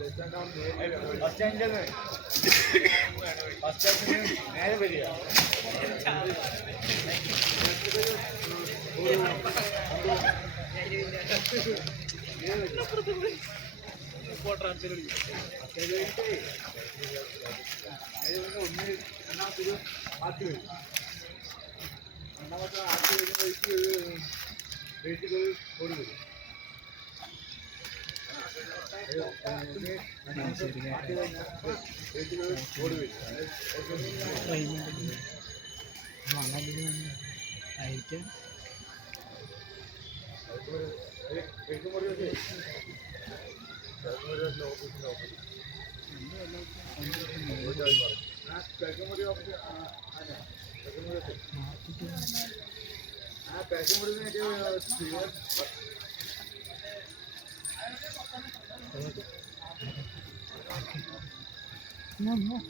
Bus സ്റ്റാൻഡിൽ നേരെ വരിക. ഒന്ന് രണ്ടാമത്തൊരു ആറ്റ് വരും. രണ്ടാമത്തെ ആറ്റ് വരുന്ന വഴിക്ക് വീട്ടിൽ ഓടി വരും. No.